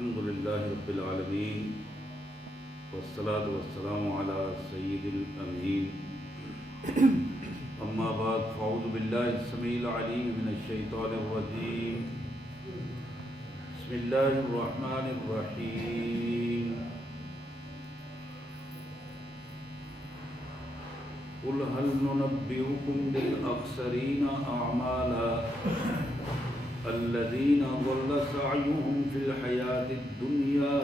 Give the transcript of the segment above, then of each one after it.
الحمد لله رب العالمين والصلاة والسلام على سيد الأمين أما بعد فأعوذ بالله السميع العليم من الشيطان الرجيم بسم الله الرحمن الرحيم قل هل ننبئكم بالأخسرين أعمالا الذين ضل سعيهم في الحياة الدنيا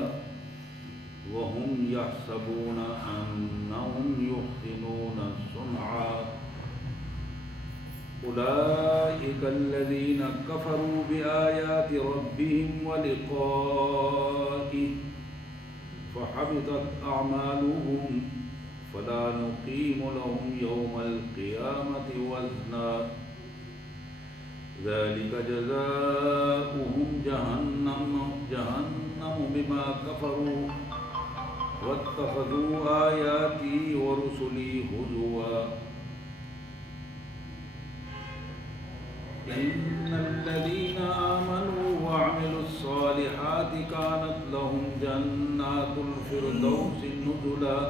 وهم يحسبون أنهم يحسنون صنعا أولئك الذين كفروا بآيات ربهم ولقائه فحبطت أعمالهم فلا نقيم لهم يوم القيامة وزنا ذلك جزاؤهم جهنم بما كفروا واتخذوا آياتي ورسلي هزوا إن الذين آمنوا وعملوا الصالحات كانت لهم جنات الفردوس نزلا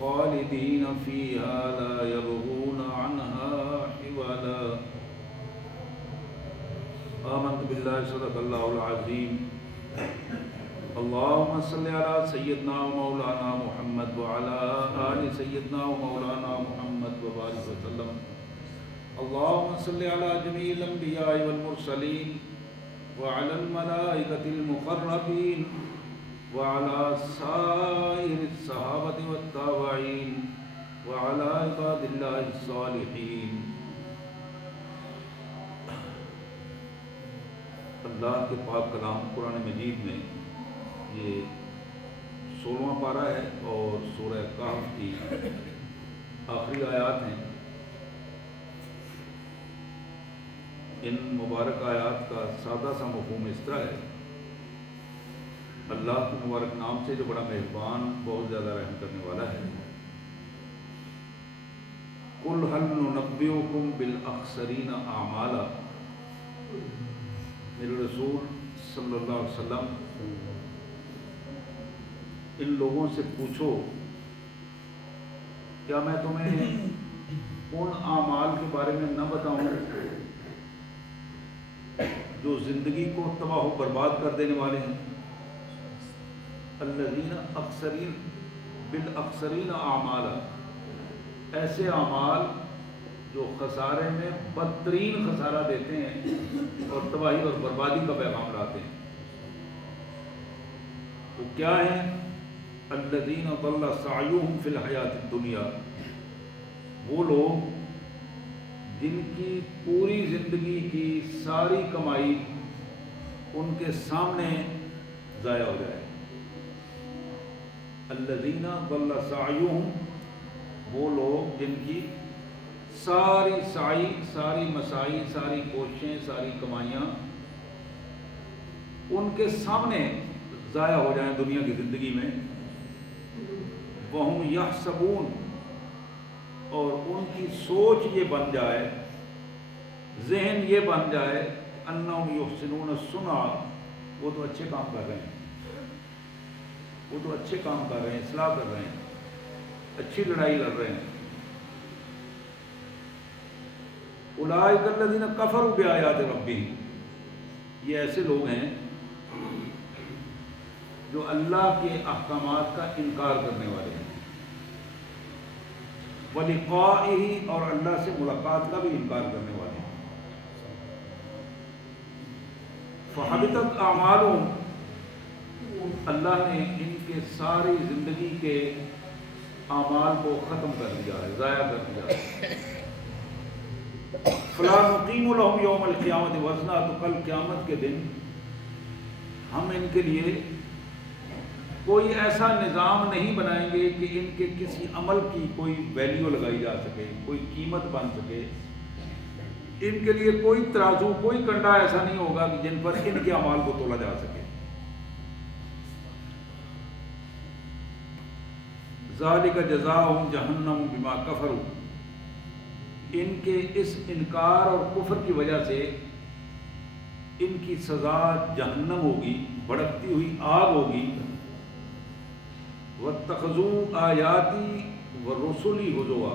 خالدين فيها لا يبغون عنها حولا آمنت بالله صدق الله العظيم اللهم صل على سيدنا ومولانا محمد وعلى آل سيدنا ومولانا محمد وبارك وسلم اللهم صل على جميع الأنبياء والمرسلين وعلى الملائكة المقربين وعلى سائر الصحابة والتابعين وعلى عباد الله الصالحين. اللہ کے پاک کلام قرآن مجید میں یہ 16واں پارہ ہے اور سورہ کہف کی آخری آیات ہیں. ان مبارک آیات کا سادہ سا مفہوم اس طرح ہے: اللہ کے مبارک نام سے جو بڑا مہربان بہت زیادہ رحم کرنے والا ہے. قل هل ننبئكم بالاخسرین اعمالا، میرے رسول صلی اللہ علیہ وسلم ان لوگوں سے پوچھو کیا میں تمہیں ان اعمال کے بارے میں نہ بتاؤں جو زندگی کو تباہ و برباد کر دینے والے ہیں. الذین اخسرین بالاخسرین اعمالا، ایسے اعمال جو خسارے میں بدترین خسارہ دیتے ہیں اور تباہی اور بربادی کا پیغام لاتے ہیں. وہ کیا ہیں؟ الذین ضل سعیہم فی الحیاۃ الدنیا، وہ لوگ جن کی پوری زندگی کی ساری کمائی ان کے سامنے ضائع ہو جائے. الذین ضل سعیہم، وہ لوگ جن کی ساری سعی، ساری مساعی، ساری کوششیں، ساری کمائیاں ان کے سامنے ضائع ہو جائیں دنیا کی زندگی میں. وَهُمْ يَحْسَبُونَ، اور ان کی سوچ یہ بن جائے، ذہن یہ بن جائے، أَنَّهُمْ يُحْسِنُونَ صُنْعًا، وہ تو اچھے کام کر رہے ہیں، وہ تو اچھے کام کر رہے ہیں، اصلاح کر رہے ہیں، اچھی لڑائی لڑ رہے ہیں. اولئک الذین کفروا بآیات ربہم، یہ ایسے لوگ ہیں جو اللہ کے احکامات کا انکار کرنے والے ہیں. ولقائہ، اور اللہ سے ملاقات کا بھی انکار کرنے والے ہیں. فحبطت اعمالہم، اللہ نے ان کے ساری زندگی کے اعمال کو ختم کر دیا ہے، ضائع کر دیا ہے. فلا نقیم لهم یوم القیامت وزنا، تو کل قیامت کے دن ہم ان کے لیے کوئی ایسا نظام نہیں بنائیں گے کہ ان کے کسی عمل کی کوئی ویلیو لگائی جا سکے، کوئی قیمت بن سکے. ان کے لیے کوئی ترازو، کوئی کنڈا ایسا نہیں ہوگا کہ جن پر ان کے اعمال کو تولا جا سکے. ذالک جزاؤہم جہنم بما کفروا، ان کے اس انکار اور کفر کی وجہ سے ان کی سزا جہنم ہوگی، بھڑکتی ہوئی آگ ہوگی۔ وَاتَّخَذُوا آیَاتِي وَرُسُلِي هُزُوًا،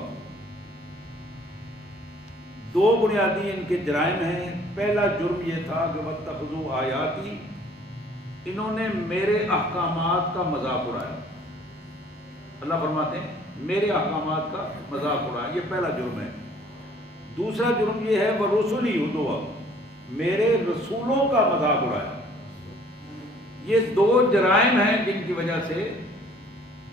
دو بنیادی ان کے جرائم ہیں۔ پہلا جرم یہ تھا کہ وَاتَّخَذُوا آیَاتِي، انہوں نے میرے احکامات کا مذاق اڑایا۔ اللہ فرماتے ہیں میرے احکامات کا مذاق اڑایا، یہ پہلا جرم ہے۔ دوسرا جرم یہ ہے وَرُسُلِي هُزُوًا، میرے رسولوں کا مذاق اڑایا۔ یہ دو جرائم ہیں جن کی وجہ سے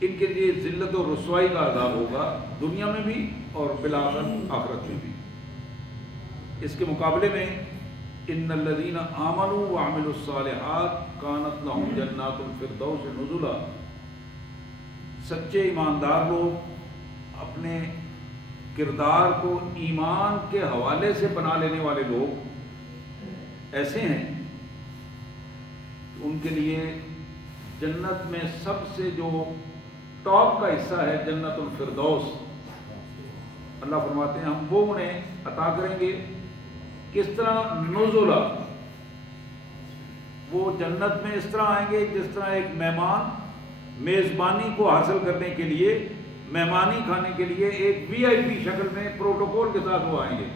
ان کے لیے ذلت و رسوائی کا عذاب ہوگا، دنیا میں بھی اور بالآخر آخرت میں بھی۔ اس کے مقابلے میں ان الذین آمنوا وعملوا الصالحات کانت لہم جنات الفردوس نزلا، سچے ایماندار لوگ، اپنے کردار کو ایمان کے حوالے سے بنا لینے والے لوگ ایسے ہیں کہ ان کے لیے جنت میں سب سے جو ٹاپ کا حصہ ہے جنت الفردوس، اللہ فرماتے ہیں ہم وہ انہیں عطا کریں گے۔ کس طرح؟ نزلا، وہ جنت میں اس طرح آئیں گے جس طرح ایک مہمان میزبانی کو حاصل کرنے کے لیے، مہمانی کھانے کے لیے ایک وی آئی پی شکل میں پروٹوکول کے ساتھ وہ آئیں گے۔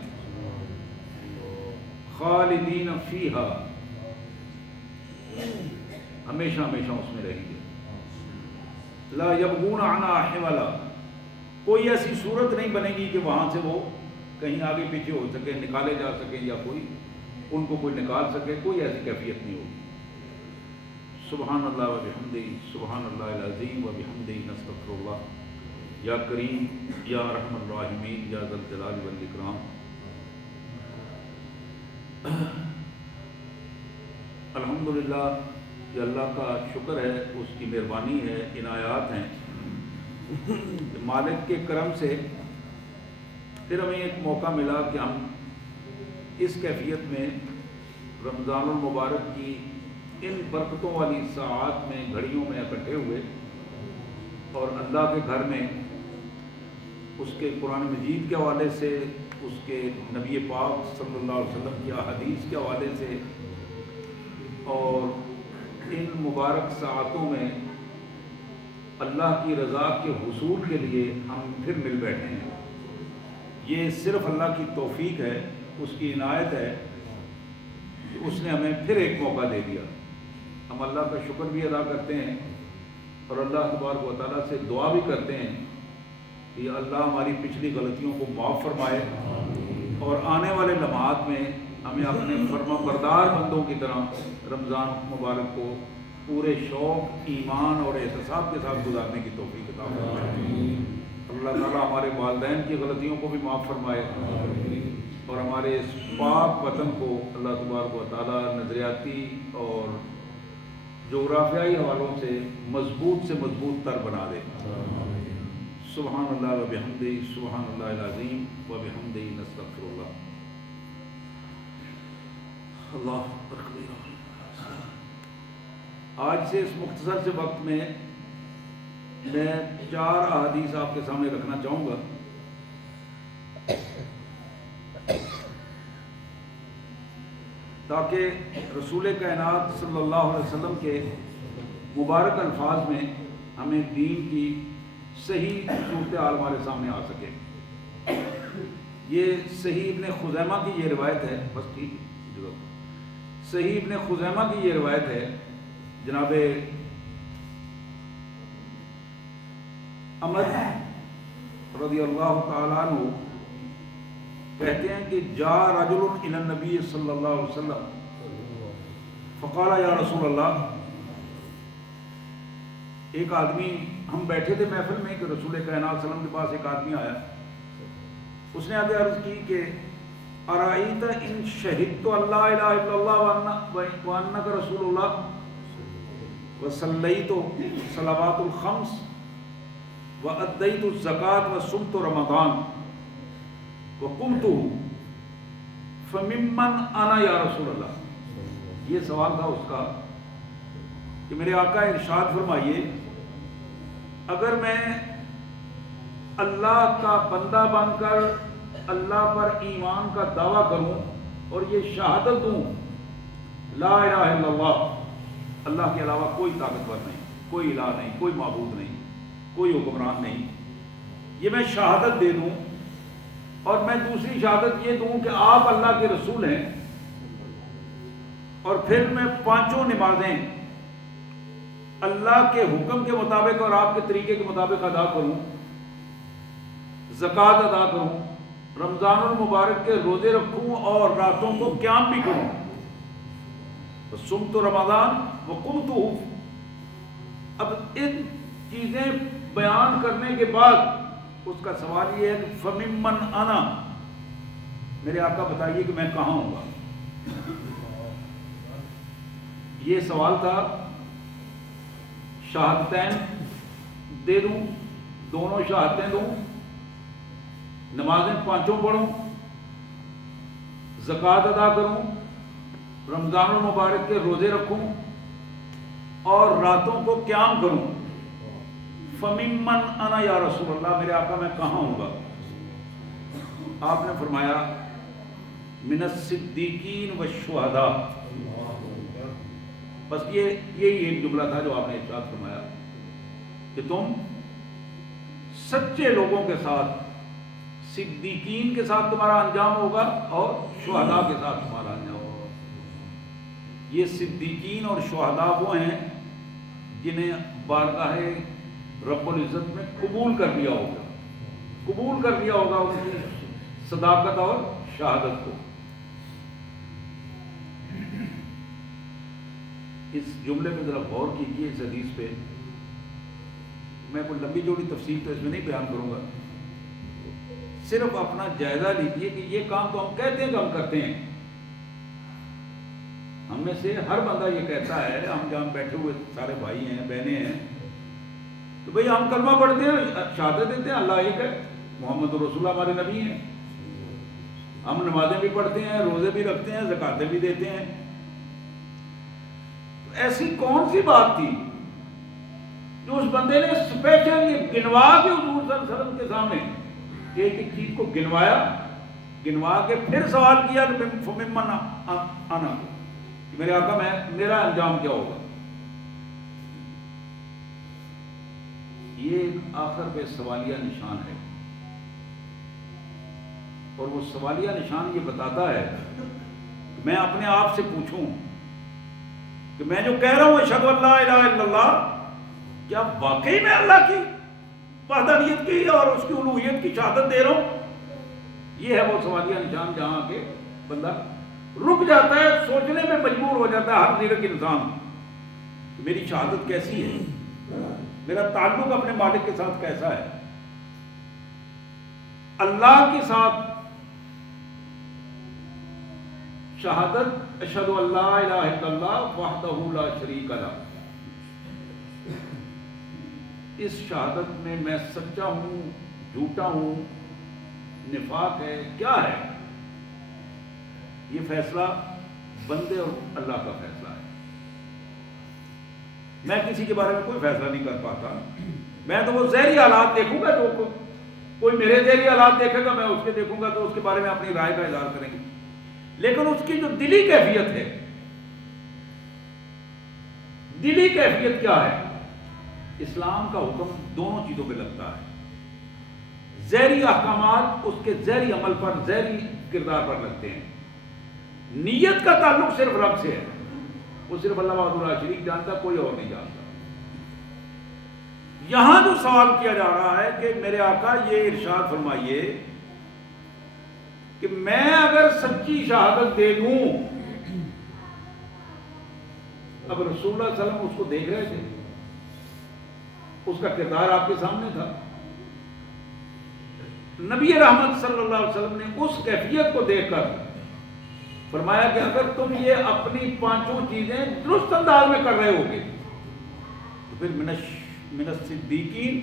خالدین فیہا، ہمیشہ ہمیشہ اس میں رہیں گے۔ لا یبغون عنہا حولا، کوئی ایسی صورت نہیں بنے گی کہ وہاں سے وہ کہیں آگے پیچھے ہو سکے، نکالے جا سکیں یا کوئی ان کو کوئی نکال سکے، کوئی ایسی کیفیت نہیں ہوگی۔ سبحان اللہ و بحمدہ، سبحان اللہ العظیم و بحمدہ، نستغفر اللہ۔ یا کریم یا رحم الراحمین یا ذا الجلال والاکرام، الحمدللہ، یہ اللہ کا شکر ہے، اس کی مہربانی ہے، عنایات ہیں۔ مالک کے کرم سے پھر ہمیں ایک موقع ملا کہ ہم اس کیفیت میں رمضان المبارک کی ان برکتوں والی ساعات میں، گھڑیوں میں اکٹھے ہوئے اور اللہ کے گھر میں اس کے قرآن مجید کے حوالے سے، اس کے نبی پاک صلی اللہ علیہ وسلم کی احادیث کے حوالے سے، اور ان مبارک ساعتوں میں اللہ کی رضا کے حصول کے لیے ہم پھر مل بیٹھے ہیں۔ یہ صرف اللہ کی توفیق ہے، اس کی عنایت ہے کہ اس نے ہمیں پھر ایک موقع دے دیا۔ ہم اللہ کا شکر بھی ادا کرتے ہیں اور اللہ تبارک و تعالیٰ سے دعا بھی کرتے ہیں کہ اللہ ہماری پچھلی غلطیوں کو معاف فرمائے اور آنے والے لمحات میں ہمیں اپنے فرما بردار بندوں کی طرح رمضان مبارک کو پورے شوق، ایمان اور احتساب کے ساتھ گزارنے کی توفیق عطا فرمائے۔ اللہ تعالیٰ ہمارے والدین کی غلطیوں کو بھی معاف فرمائے اور ہمارے اس پاک وطن کو اللہ تبارک و تعالیٰ نظریاتی اور جغرافیائی حوالوں سے مضبوط تر بنا دے۔ سبحان اللہ و بحمدہ، سبحان اللہ العظیم و بحمدہ، نستغفر اللہ۔ اللہ اکبر۔ آج سے اس مختصر سے وقت میں 4 احادیث آپ کے سامنے رکھنا چاہوں گا۔ تاکہ رسول کائنات صلی اللہ علیہ وسلم کے مبارک الفاظ میں ہمیں دین کی صحیح صورتحال ہمارے سامنے آ سکے۔ یہ صحیح ابن خزیمہ کی یہ روایت ہے، بس ٹھیک، صحیح ابن خزیمہ کی یہ روایت ہے۔ جناب عمر رضی اللہ تعالیٰ عنہ کہتے ہیں کہ جا رجل الی النبی صلی اللہ علیہ وسلم فقال یا رسول اللہ، ایک آدمی، ہم بیٹھے تھے محفل میں کہ رسول کائنات صلی اللہ علیہ وسلم کے پاس ایک آدمی آیا، اس نے آگے عرض کی کہ ارائیت ان شہدت اللہ الہ الا اللہ وانک رسول اللہ وصلیت صلوات الخمس وادیت الزکاۃ وصمت رمضان وقمت فممن انا یا رسول اللہ۔ یہ سوال تھا اس کا کہ میرے آقا ارشاد فرمائیے، اگر میں اللہ کا بندہ بن کر اللہ پر ایمان کا دعویٰ کروں اور یہ شہادت دوں لا الہ الا اللہ، اللہ کے علاوہ کوئی طاقتور نہیں، کوئی الہ نہیں، کوئی معبود نہیں، کوئی حکمران نہیں، یہ میں شہادت دے دوں، اور میں دوسری شہادت یہ دوں کہ آپ اللہ کے رسول ہیں، اور پھر میں پانچوں نمازیں اللہ کے حکم کے مطابق اور آپ کے طریقے کے مطابق ادا کروں، زکوٰۃ ادا کروں، رمضان المبارک کے روزے رکھوں اور راتوں کو قیام بھی کروں، صمت رمضان وقمت۔ اب ان چیزیں بیان کرنے کے بعد اس کا سوال یہ ہے کہ فممن انا، میرے آقا بتائیے کہ میں کہاں ہوں گا؟ یہ سوال تھا، شہادتین دے دوں، دونوں شہادتیں دوں، نمازیں پانچوں پڑھوں، زکوٰۃ ادا کروں، رمضان المبارک کے روزے رکھوں اور راتوں کو قیام کروں، فممن انا یا رسول اللہ، میرے آقا میں کہاں ہوں گا؟ آپ نے فرمایا من الصدیقین والشہداء۔ بس یہی ایک جملہ تھا جو آپ نے ارشاد فرمایا کہ تم سچے لوگوں کے ساتھ، صدیقین کے ساتھ تمہارا انجام ہوگا اور شہداء کے ساتھ تمہارا انجام ہوگا۔ یہ صدیقین اور شہداء وہ ہیں جنہیں بارگاہ رب العزت میں قبول کر لیا ہوگا ان کی صداقت اور شہادت کو۔ اس جملے پہ ذرا غور کیجیے، اس حدیث پہ۔ میں کوئی لمبی چوڑی تفصیل تو اس میں نہیں بیان کروں گا، صرف اپنا جائزہ لیجیے کہ یہ کام تو ہم کہتے ہیں کہ ہم کرتے ہیں، ہم میں سے ہر بندہ یہ کہتا ہے، ہم جہاں بیٹھے ہوئے سارے بھائی ہیں، بہنیں ہیں، تو بھئی ہم کلمہ پڑھتے ہیں، شہادت دیتے ہیں اللہ ایک ہے، محمد رسول اللہ ہمارے نبی ہیں، ہم نمازیں بھی پڑھتے ہیں، روزے بھی رکھتے ہیں، زکاتیں بھی دیتے ہیں۔ ایسی کون سی بات تھی جو اس بندے نے اسپیشل یہ گنوا کے حضور صلی اللہ علیہ وسلم کے سامنے ایک ایک چیز کو گنوا کے پھر سوال کیا کہ فممن انا، میرے آقا میرا انجام کیا ہوگا؟ یہ ایک آخر پہ سوالیہ نشان ہے، اور وہ سوالیہ نشان یہ بتاتا ہے کہ میں اپنے آپ سے پوچھوں کہ میں جو کہہ رہا ہوں اشہد ان لا الہ الا اللہ، کیا واقعی میں اللہ کی وحدانیت کی اور اس کی الوہیت کی شہادت دے رہا ہوں؟ یہ ہے وہ سوالیہ نشان جہاں کے بندہ رک جاتا ہے، سوچنے میں مجبور ہو جاتا ہے ہر زیرک انسان کہ میری شہادت کیسی ہے، میرا تعلق اپنے مالک کے ساتھ کیسا ہے، اللہ کے ساتھ شہادت اشہد ان لا الہ الا اللہ وحدہ لا شریک لہ، اس شہادت میں سچا ہوں، جھوٹا ہوں، نفاق ہے، کیا ہے؟ یہ فیصلہ بندے اور اللہ کا فیصلہ ہے۔ میں کسی کے بارے میں کوئی فیصلہ نہیں کر پاتا، میں تو وہ ظاہری حالات دیکھوں گا، جو کوئی میرے ظاہری حالات دیکھے گا میں اس کے دیکھوں گا تو اس کے بارے میں اپنی رائے کا اظہار کریں گے، لیکن اس کی جو دلی کیفیت ہے، دلی کیفیت کیا ہے؟ اسلام کا حکم دونوں چیزوں پہ لگتا ہے، ظاہری احکامات اس کے ظاہری عمل پر، ظاہری کردار پر لگتے ہیں، نیت کا تعلق صرف رب سے ہے، وہ صرف اللہ وحدہ لا شریک جانتا، کوئی اور نہیں جانتا۔ یہاں جو سوال کیا جا رہا ہے کہ میرے آقا یہ ارشاد فرمائیے کہ میں اگر سچی شہادت دے دوں، اب رسول اللہ صلی اللہ علیہ وسلم اس کو دیکھ رہے تھے، اس کا کردار آپ کے سامنے تھا، نبی رحمت صلی اللہ علیہ وسلم نے اس کیفیت کو دیکھ کر فرمایا کہ اگر تم یہ اپنی پانچوں چیزیں درست انداز میں کر رہے ہوگے تو پھر من الصدیقین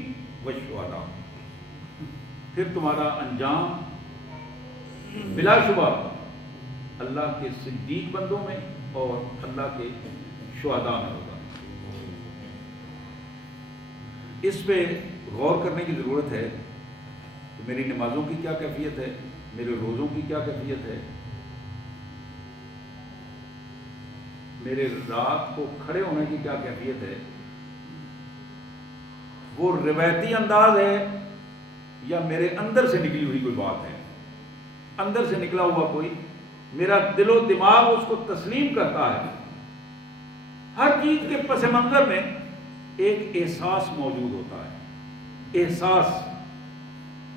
والشہداء، پھر تمہارا انجام بلا شبہ اللہ کے صدیق بندوں میں اور اللہ کے شہداء میں ہوگا۔ اس پہ غور کرنے کی ضرورت ہے کہ میری نمازوں کی کیا کیفیت ہے، میرے روزوں کی کیا کیفیت ہے، میرے رات کو کھڑے ہونے کی کیا کیفیت ہے، وہ روایتی انداز ہے یا میرے اندر سے نکلی ہوئی کوئی بات ہے، اندر سے نکلا ہوا کوئی، میرا دل و دماغ اس کو تسلیم کرتا ہے۔ ہر چیز کے پس منظر میں ایک احساس موجود ہوتا ہے، احساس،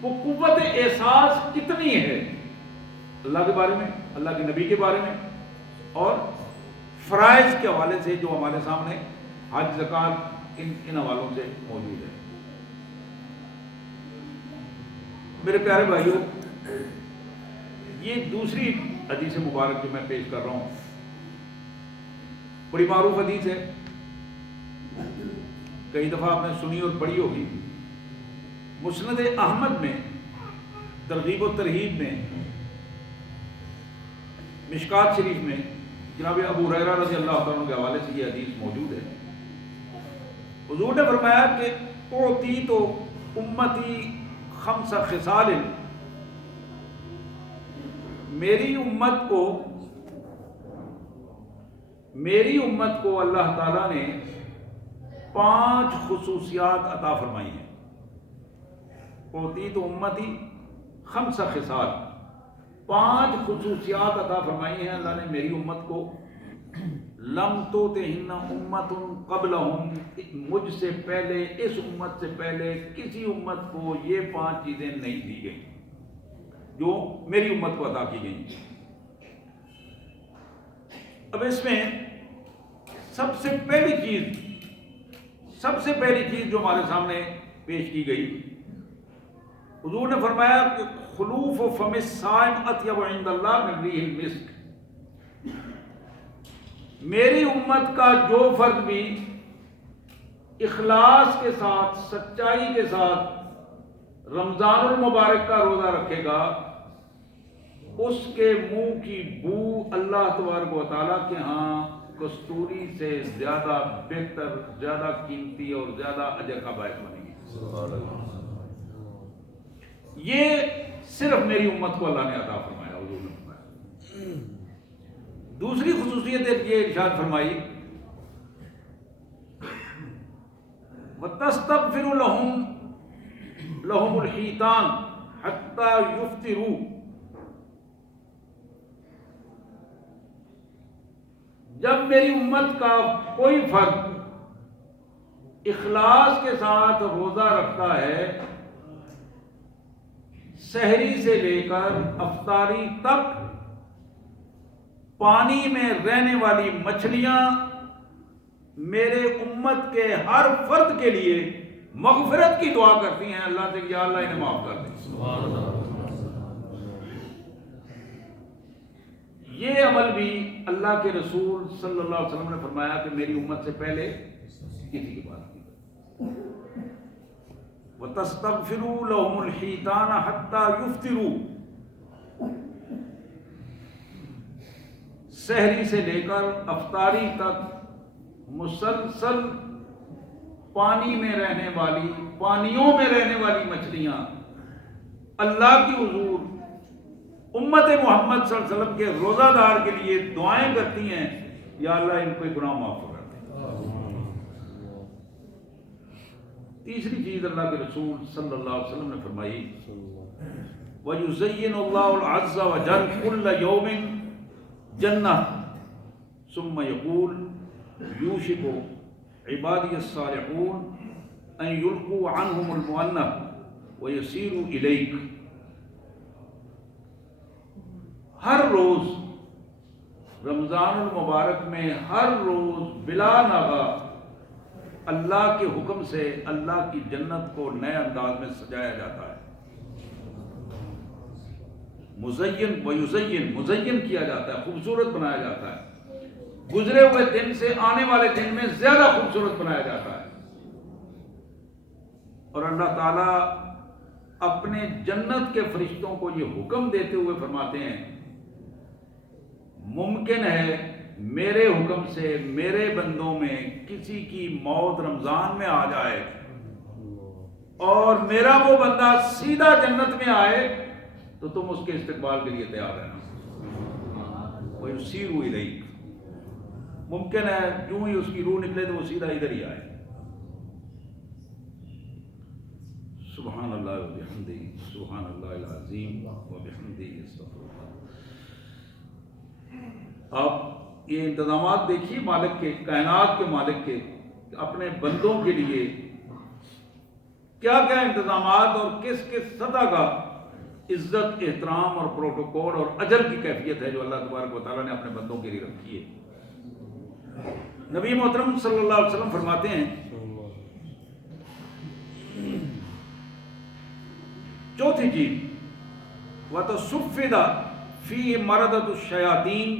وہ قوت احساس کتنی ہے اللہ کے بارے میں، اللہ کے نبی کے بارے میں، اور فرائض کے حوالے سے جو ہمارے سامنے حج، زکوٰۃ، ان حوالوں سے موجود ہے۔ میرے پیارے بھائیوں، یہ دوسری حدیث مبارک جو میں پیش کر رہا ہوں بڑی معروف حدیث ہے، کئی دفعہ آپ نے سنی اور پڑھی ہوگی۔ مسند احمد میں، ترغیب و ترہیب میں، مشکات شریف میں جناب ابو ہریرہ رضی اللہ عنہ کے حوالے سے یہ حدیث موجود ہے۔ حضور نے فرمایا کہ اعطیت امتی خمس خصال، میری امت کو اللہ تعالیٰ نے 5 خصوصیات عطا فرمائی ہیں۔ اعطیت امتی خمس خصال، 5 خصوصیات عطا فرمائی ہیں اللہ نے میری امت کو۔ لم تؤتہن امت قبلہم، مجھ سے پہلے، اس امت سے پہلے کسی امت کو یہ 5 چیزیں نہیں دی گئی جو میری امت کو عطا کی گئی۔ اب اس میں سب سے پہلی چیز جو ہمارے سامنے پیش کی گئی، حضور نے فرمایا کہ خلوف فم الصائم اطیب عند اللہ من ریح المسک، میری امت کا جو فرد بھی اخلاص کے ساتھ، سچائی کے ساتھ رمضان المبارک کا روزہ رکھے گا، اس کے منہ کی بو اللہ تبارک و تعالیٰ کے ہاں کستوری سے زیادہ بہتر، زیادہ قیمتی اور زیادہ اجر کا باعث بنے گی۔ یہ صرف میری امت کو اللہ نے عطا فرمایا، حضور نے فرمایا۔ دوسری خصوصیت یہ ارشاد فرمائی، وَتَسْتَغْفِرُ لَهُمُ الْحِيطَانُ حَتَّى يُفْطِرُوا، جب میری امت کا کوئی فرد اخلاص کے ساتھ روزہ رکھتا ہے، سحری سے لے کر افطاری تک پانی میں رہنے والی مچھلیاں میرے امت کے ہر فرد کے لیے مغفرت کی دعا کرتی ہیں اللہ سے کہ یا اللہ انہیں معاف کر دے۔ سبحان اللہ۔ یہ عمل بھی اللہ کے رسول صلی اللہ علیہ وسلم نے فرمایا کہ میری امت سے پہلے کسی کی بات کی۔ وَتَسْتَغْفِرُوا لَهُمُ الْحِيطَانَ حَتَّى يُفْطِرُوا، سحری سے لے کر افطاری تک مسلسل پانی میں رہنے والی، پانیوں میں رہنے والی مچھلیاں اللہ کی حضور امت محمد صلی اللہ علیہ وسلم کے روزہ دار کے لیے دعائیں کرتی ہیں، یا اللہ ان کو گناہ معاف کر دے۔ تیسری چیز اللہ کے رسول صلی اللہ علیہ وسلم نے فرمائی، وَيُزَيِّنُ اللَّهُ الْعَزَّ وَجَلَّ كُلَّ يَوْمٍ جَنَّةً ثُمَّ يَقُولُ يُوشِكُ عِبَادِيَ الصَّالِحُونَ أَن يُلْقُوا عَنْهُمُ الْمُؤَنَّةَ وَيَسِيرُوا إِلَيْكَ، ہر روز رمضان المبارک میں، ہر روز بلا ناغہ اللہ کے حکم سے اللہ کی جنت کو نئے انداز میں سجایا جاتا ہے، مزین کیا جاتا ہے، خوبصورت بنایا جاتا ہے، گزرے ہوئے دن سے آنے والے دن میں زیادہ خوبصورت بنایا جاتا ہے۔ اور اللہ تعالیٰ اپنے جنت کے فرشتوں کو یہ حکم دیتے ہوئے فرماتے ہیں، ممکن ہے میرے حکم سے میرے بندوں میں کسی کی موت رمضان میں آ جائے اور میرا وہ بندہ سیدھا جنت میں آئے تو تم اس کے استقبال کے لیے تیار رہنا۔ وَيُسِيرُوا إِلَيْكَ، ممکن ہے جو ہی اس کی روح نکلے تو وہ سیدھا ادھر ہی آئے. سبحان اللہ و بحمدہ، سبحان اللہ العظیم و بحمدہ، استغفر اللہ. آپ یہ انتظامات دیکھیے مالک کے، کائنات کے مالک کے، اپنے بندوں کے لیے کیا کیا انتظامات اور کس کس سطح کا عزت، احترام اور پروٹوکول اور اجر کی کیفیت ہے جو اللہ تبارک و تعالیٰ نے اپنے بندوں کے لیے رکھی ہے. نبی محترم صلی اللہ علیہ وسلم فرماتے ہیں، چوتھی چیز وَتَصُفِّدَ فِيهِ مَرَدَةُ الشَّيَاطِينِ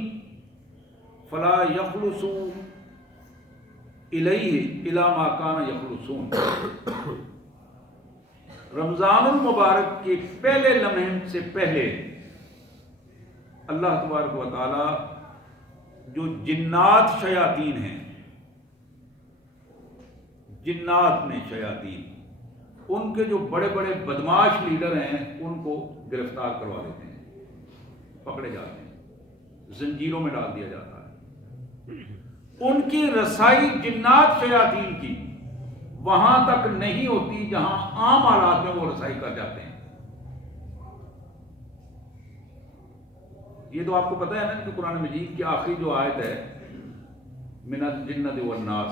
فَلَا يَخْلُصُوا إِلَيْهِ إِلَى مَا كَانَ يَخْلُصُونَ. رمضان المبارک کے پہلے لمحے سے پہلے اللہ تبارک و تعالی جو جنات شیاطین ہیں، جنات میں شیاطین، ان کے جو بڑے بڑے بدماش لیڈر ہیں ان کو گرفتار کروا لیتے ہیں، پکڑے جاتے ہیں، زنجیروں میں ڈال دیا جاتا ہے. ان کی رسائی جنات شیاطین کی وہاں تک نہیں ہوتی جہاں عام حالات میں وہ رسائی کر جاتے ہیں. یہ تو آپ کو پتہ ہے نا کہ قرآن مجید کی آخری جو آیت ہے من الجنۃ والناس،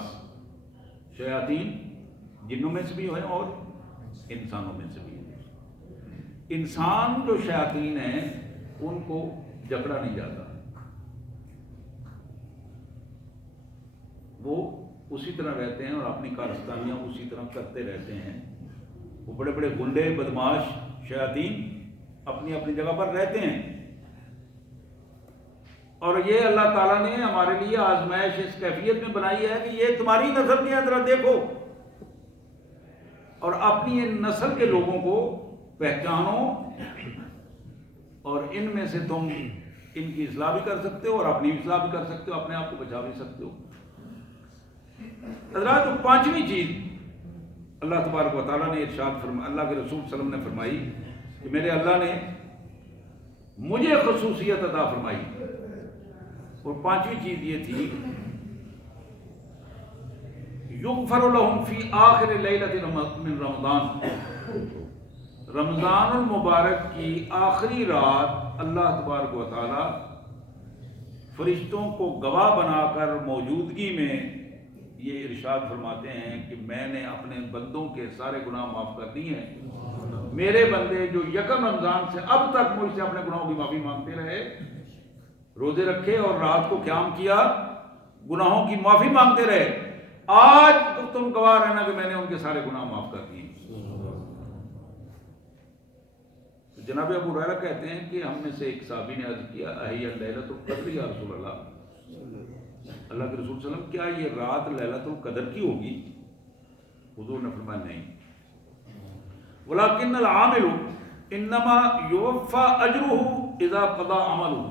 شیاطین جنوں میں سے بھی ہیں اور انسانوں میں سے بھی ہیں. انسان جو شیاطین ہیں ان کو جکڑا نہیں جاتا، وہ اسی طرح رہتے ہیں اور اپنی کارستانیاں اسی طرح کرتے رہتے ہیں. وہ بڑے بڑے گنڈے بدماش شیاطین اپنی اپنی جگہ پر رہتے ہیں. اور یہ اللہ تعالیٰ نے ہمارے لیے آزمائش اس کیفیت میں بنائی ہے کہ یہ تمہاری نسل کی طرح دیکھو اور اپنی ان نسل کے لوگوں کو پہچانو اور ان میں سے تم ان کی اصلاح بھی کر سکتے ہو اور اپنی اصلاح بھی کر سکتے ہو، اپنے آپ کو بچا بھی سکتے ہو. حضرات پانچویں چیز اللہ تبارک و تعالیٰ نے ارشاد فرمایا، اللہ کے رسول صلی اللہ علیہ وسلم نے فرمائی کہ میرے اللہ نے مجھے خصوصیت عطا فرمائی. اور پانچویں چیز یہ تھی یغفر لهم فی آخر لیلۃ من رمضان. رمضان المبارک کی آخری رات اللہ تبارک و تعالی فرشتوں کو گواہ بنا کر موجودگی میں یہ ارشاد فرماتے ہیں کہ میں نے اپنے بندوں کے سارے گناہ معاف کر دیے ہیں. میرے بندے جو یکم رمضان سے اب تک مجھ سے اپنے گناہوں کی معافی مانگتے رہے، روزے رکھے اور رات کو قیام کیا، گناہوں کی معافی مانگتے رہے، آج تم گواہ رہنا کہ میں نے ان کے سارے گناہ معاف کر دیے. جناب ابو ہریرہ کہتے ہیں کہ ہم میں سے ایک صحابی نے عرض کیا اہی لیلۃ القدر یا رسول اللہ، اللہ کے رسول صلی اللہ علیہ وسلم کیا یہ رات لیلۃ القدر کی ہوگی؟ حضور نے فرمایا نہیں، ولکن العامل انما یوفى اجرہ اذا قضى عملہ.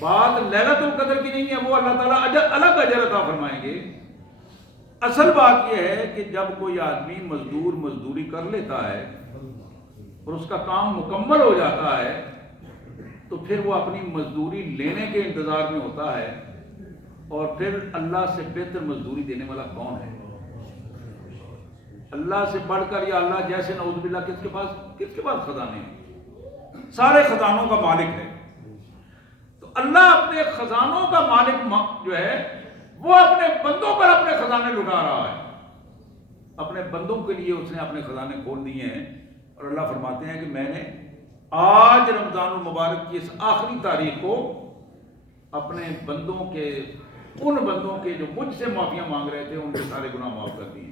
بات لیلۃ القدر کی نہیں ہے، وہ اللہ تعالیٰ الگ اجر عطا فرمائیں گے. اصل بات یہ ہے کہ جب کوئی آدمی مزدور مزدوری کر لیتا ہے اور اس کا کام مکمل ہو جاتا ہے تو پھر وہ اپنی مزدوری لینے کے انتظار میں ہوتا ہے. اور پھر اللہ سے بہتر مزدوری دینے والا کون ہے؟ اللہ سے بڑھ کر یا اللہ جیسے نعوذ باللہ کس کے پاس خزانے ہیں؟ سارے خزانوں کا مالک ہے. تو اللہ اپنے خزانوں کا مالک جو ہے وہ اپنے بندوں پر اپنے خزانے لٹا رہا ہے. اپنے بندوں کے لیے اس نے اپنے خزانے کھول دیے ہیں. اور اللہ فرماتے ہیں کہ میں نے آج رمضان المبارک کی اس آخری تاریخ کو اپنے بندوں کے، ان بندوں کے جو مجھ سے معافیاں مانگ رہے تھے، ان کے سارے گناہ معاف کر دیے.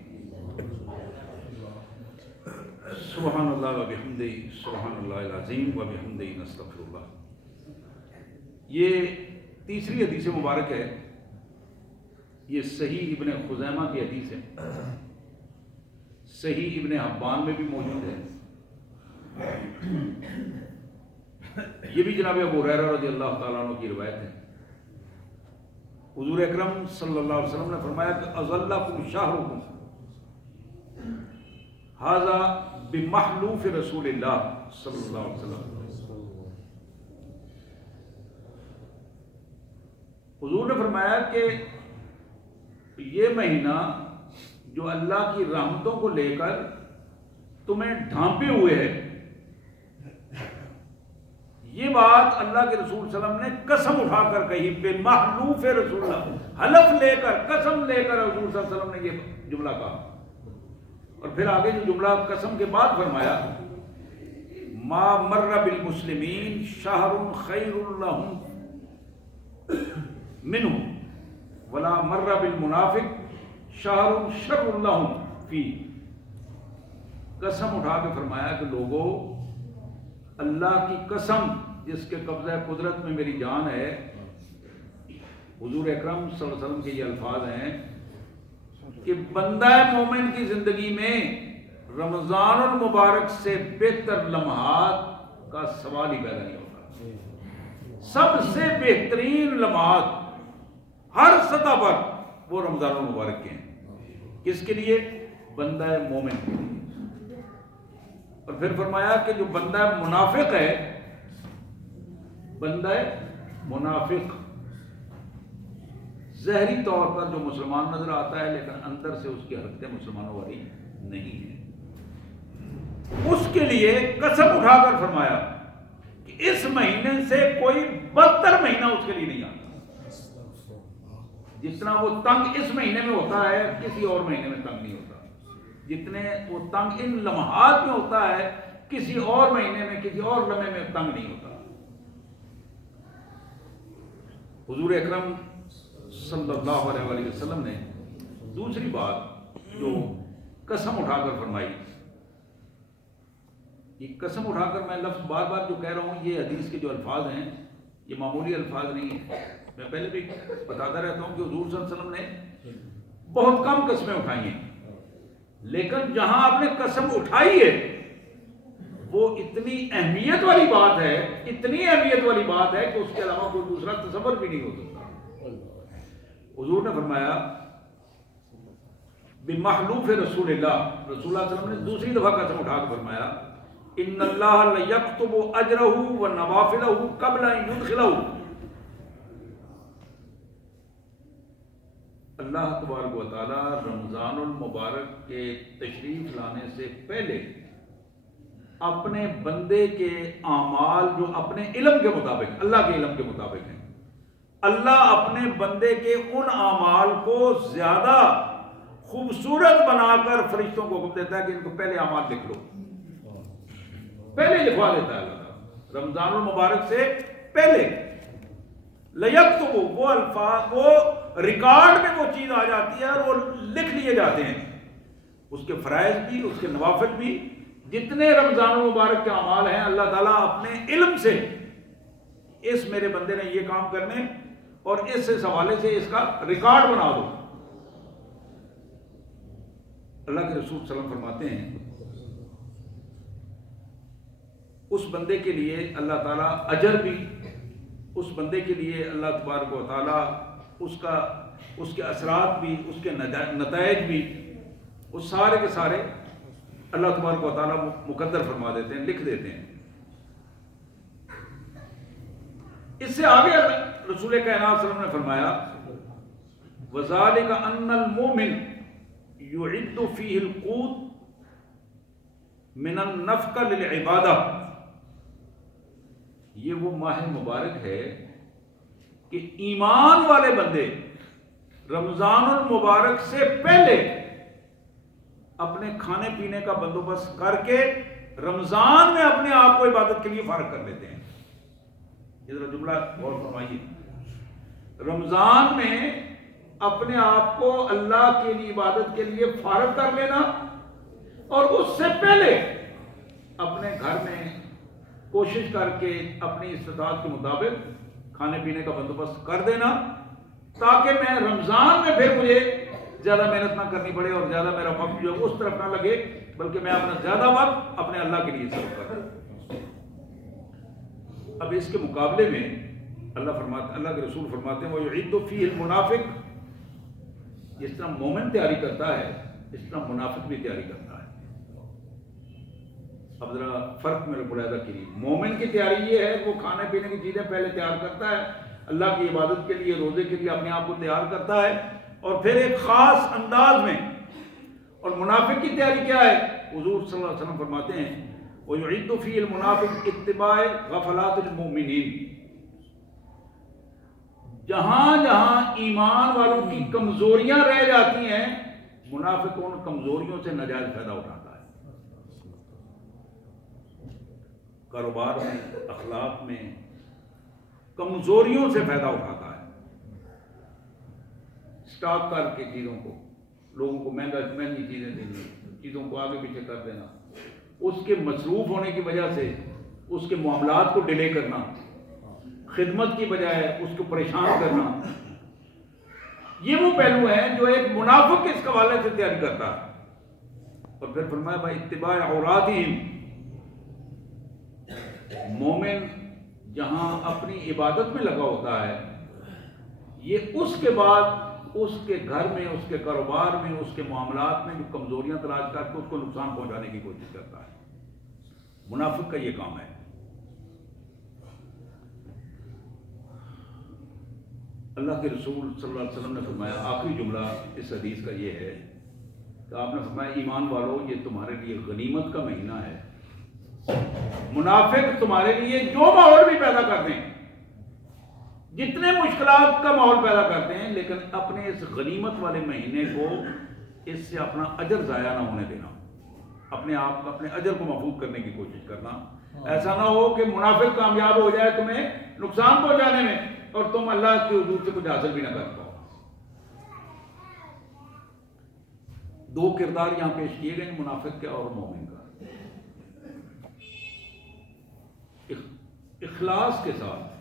سبحان اللہ و بحمدہ، سبحان اللہ العظیم و بحمدہ، نستغفر اللہ. یہ تیسری حدیث مبارک ہے، یہ صحیح ابن خزیمہ کی حدیث ہے، صحیح ابن حبان میں بھی موجود ہے. یہ بھی جناب ابو ہریرہ رضی اللہ تعالیٰ عنہ کی روایت ہے. حضور اکرم صلی اللہ علیہ وسلم نے فرمایا کہ اظلکم شہرکم ھذا بمحلوف رسول اللہ صلی اللہ علیہ وسلم. حضور نے فرمایا کہ یہ مہینہ جو اللہ کی رحمتوں کو لے کر تمہیں ڈھانپے ہوئے ہے، یہ بات اللہ کے رسول صلی اللہ علیہ وسلم نے قسم اٹھا کر کہی، بے محلوف رسول اللہ، حلف لے کر، قسم لے کر حضور صلی اللہ علیہ وسلم نے یہ جملہ کہا. اور پھر آگے جو جملہ قسم کے بعد فرمایا، ما مر بالمسلمین شہر خیر لہم منہ ولا مر بالمنافق شہر شر لہم فی. قسم اٹھا کے فرمایا کہ لوگوں، اللہ کی قسم جس کے قبضہ قدرت میں میری جان ہے، حضور اکرم صلی اللہ علیہ وسلم کے یہ الفاظ ہیں کہ بندہ مومن کی زندگی میں رمضان المبارک سے بہتر لمحات کا سوال ہی پیدا نہیں ہوتا. سب سے بہترین لمحات ہر سطح پر وہ رمضان المبارک کے ہیں. کس کے لیے؟ بندہ مومن کے لیے. اور پھر فرمایا کہ جو بندہ منافق ہے، بندہ منافق ظاہری طور پر جو مسلمان نظر آتا ہے لیکن اندر سے اس کی حرکتیں مسلمانوں والی نہیں ہیں، اس کے لیے قسم اٹھا کر فرمایا کہ اس مہینے سے کوئی بدتر مہینہ اس کے لیے نہیں آتا. جتنا وہ تنگ اس مہینے میں ہوتا ہے کسی اور مہینے میں تنگ نہیں ہوتا. جتنے وہ تنگ ان لمحات میں ہوتا ہے کسی اور مہینے میں، کسی اور لمحے میں تنگ نہیں ہوتا. حضور اکرم صلی اللہ علیہ وآلہ وسلم نے دوسری بات جو قسم اٹھا کر فرمائی، یہ قسم اٹھا کر میں لفظ بار بار جو کہہ رہا ہوں، یہ حدیث کے جو الفاظ ہیں یہ معمولی الفاظ نہیں ہیں. میں پہلے بھی بتاتا رہتا ہوں کہ حضور صلی اللہ علیہ وسلم نے بہت کم قسمیں اٹھائی ہیں، لیکن جہاں آپ نے قسم اٹھائی ہے وہ اتنی اہمیت والی بات ہے، اتنی اہمیت والی بات ہے کہ اس کے علاوہ کوئی دوسرا تصور بھی نہیں ہو سکتا. حضور نے فرمایا بمحلوف رسول اللہ، رسول اللہ صلی اللہ علیہ وسلم نے دوسری دفعہ قسم اٹھا کر فرمایا، ان اللہ لیکتب اجرہ ونوافلہ قبل ان یدخلہ. اللہ تبارک و تعالی رمضان المبارک کے تشریف لانے سے پہلے اپنے بندے کے اعمال جو اپنے علم کے مطابق، اللہ کے علم کے مطابق ہیں، اللہ اپنے بندے کے ان اعمال کو زیادہ خوبصورت بنا کر فرشتوں کو حکم دیتا ہے کہ ان کو پہلے اعمال لکھ لو. پہلے لکھوا دیتا ہے اللہ تعالیٰ رمضان المبارک سے پہلے. لیکتب، وہ الفاظ، وہ ریکارڈ میں وہ چیز آ جاتی ہے اور وہ لکھ لیے جاتے ہیں، اس کے فرائض بھی، اس کے نوافل بھی، جتنے رمضان المبارک کے اعمال ہیں اللہ تعالیٰ اپنے علم سے اس میرے بندے نے یہ کام کرنے اور اس حوالے سے اس کا ریکارڈ بنا دو. اللہ کے رسول صلی اللہ علیہ وسلم فرماتے ہیں اس بندے کے لیے اللہ تعالیٰ اجر بھی، اس بندے کے لیے اللہ تبارک و تعالیٰ اس کے اثرات بھی، اس کے نتائج بھی، وہ سارے کے سارے اللہ تبارک و تعالیٰ مقدر فرما دیتے ہیں، لکھ دیتے ہیں. اس سے آگے رسول کائنات صلی اللہ علیہ وسلم نے فرمایا وَذَلِكَ أَنَّ الْمُؤْمِنَ يُعِدُّ فِيهِ الْقُوتَ مِنَ النَّفْقَةِ لِلْعِبَادَةِ. یہ وہ ماہ مبارک ہے کہ ایمان والے بندے رمضان المبارک سے پہلے اپنے کھانے پینے کا بندوبست کر کے رمضان میں اپنے آپ کو عبادت کے لیے فارغ کر لیتے ہیں. یہ ذرا جملہ غور فرمائیے، رمضان میں اپنے آپ کو اللہ کے لیے عبادت کے لیے فارغ کر لینا اور اس سے پہلے اپنے گھر میں کوشش کر کے اپنی استطاعت کے مطابق کھانے پینے کا بندوبست کر دینا تاکہ میں رمضان میں پھر مجھے زیادہ محنت نہ کرنی پڑے اور زیادہ میرا وقت جو ہے اس طرف نہ لگے، بلکہ میں اپنا زیادہ وقت اپنے اللہ کے لیے صرف کروں. اب اس کے مقابلے میں اللہ کے رسول فرماتے ہیں وَيُعِدُّ فِيهِ الْمُنَافِقُ، جس طرح مومن تیاری کرتا ہے اس طرح منافق بھی تیاری کرتا ہے. اب ذرا فرق میرے ملاحظہ کیجیے، مومن کی تیاری یہ ہے کہ وہ کھانے پینے کی چیزیں پہلے تیار کرتا ہے اللہ کی عبادت کے لیے، روزے کے لیے اپنے آپ کو تیار کرتا ہے، اور پھر ایک خاص انداز میں. اور منافق کی تیاری کیا ہے؟ حضور صلی اللہ علیہ وسلم فرماتے ہیں وَيُعِدُّ فِي الْمُنَافِقِ اتِّبَاعِ غَفَلَاتِ الْمُؤْمِنِينَ. جہاں جہاں ایمان والوں کی کمزوریاں رہ جاتی ہیں، منافق ان کمزوریوں سے ناجائز فائدہ اٹھاتا ہے. کاروبار میں، اخلاق میں کمزوریوں سے فائدہ اٹھاتا ہے. اسٹاک کر کے چیزوں کو، لوگوں کو مہنگی چیزیں دینی، چیزوں کو آگے پیچھے کر دینا، اس کے مصروف ہونے کی وجہ سے اس کے معاملات کو ڈیلے کرنا، خدمت کی بجائے اس کو پریشان کرنا. یہ وہ پہلو ہیں جو ایک منافق اس حوالے سے تیاری کرتا ہے. اور پھر فرمایا بھائی اتباع عوراتہم، مومن جہاں اپنی عبادت میں لگا ہوتا ہے، یہ اس کے بعد اس کے گھر میں، اس کے کاروبار میں، اس کے معاملات میں جو کمزوریاں تلاش کر کے اس کو نقصان پہنچانے کی کوشش کرتا ہے. منافق کا یہ کام ہے. اللہ کے رسول صلی اللہ علیہ وسلم نے فرمایا، آخری جملہ اس حدیث کا یہ ہے کہ آپ نے فرمایا ایمان والو، یہ تمہارے لیے غنیمت کا مہینہ ہے. منافق تمہارے لیے جو ماحول بھی پیدا کر دیں، جتنے مشکلات کا ماحول پیدا کرتے ہیں، لیکن اپنے اس غنیمت والے مہینے کو، اس سے اپنا اجر ضائع نہ ہونے دینا، اپنے آپ کو، اپنے اجر کو محفوظ کرنے کی کوشش کرنا. ایسا نہ ہو کہ منافق کامیاب ہو جائے تمہیں نقصان پہنچانے میں، اور تم اللہ کے حضور سے کچھ حاصل بھی نہ کر پاؤ. دو کردار یہاں پیش کیے گئے، منافق کا اور مومن کا. اخلاص کے ساتھ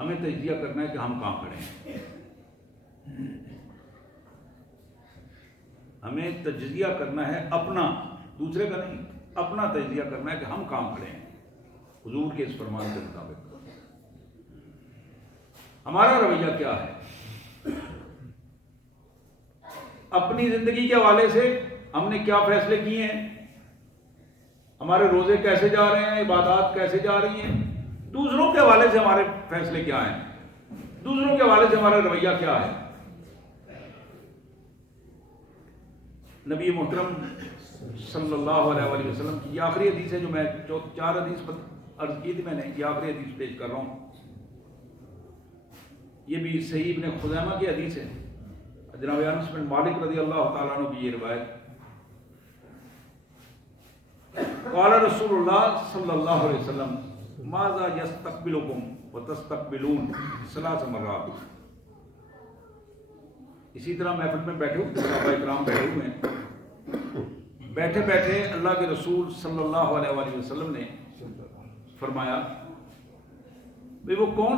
ہمیں تجزیہ کرنا ہے کہ ہم کہاں کھڑے ہیں. ہمیں تجزیہ کرنا ہے اپنا، دوسرے کا نہیں، اپنا تجزیہ کرنا ہے کہ ہم کہاں کھڑے ہیں حضور کے اس فرمان کے مطابق. ہمارا رویہ کیا ہے؟ اپنی زندگی کے حوالے سے ہم نے کیا فیصلے کیے ہیں؟ ہمارے روزے کیسے جا رہے ہیں؟ عبادات کیسے جا رہی ہیں؟ دوسروں کے حوالے سے ہمارے فیصلے کیا ہیں؟ دوسروں کے حوالے سے ہمارا رویہ کیا ہے؟ نبی محترم صلی اللہ علیہ وآلہ وسلم کی یہ آخری حدیث ہے، جو میں 4 حدیث عرض کی تھی میں نے، یہ آخری حدیث پیش کر رہا ہوں. یہ بھی صحیح ابن خزیمہ کی حدیث ہے. جناب انس بن مالک رضی اللہ تعالیٰ عنہ کی یہ روایت، قال رسول اللہ صلی اللہ علیہ وسلم ماذا یستقبلکم وتستقبلون 3 مرات. اسی طرح محفل میں بیٹھے ہوئے صحابہ اکرام بیٹھے ہوئے ہیں، بیٹھے بیٹھے اللہ کے رسول صلی اللہ علیہ وآلہ وسلم نے فرمایا وہ کون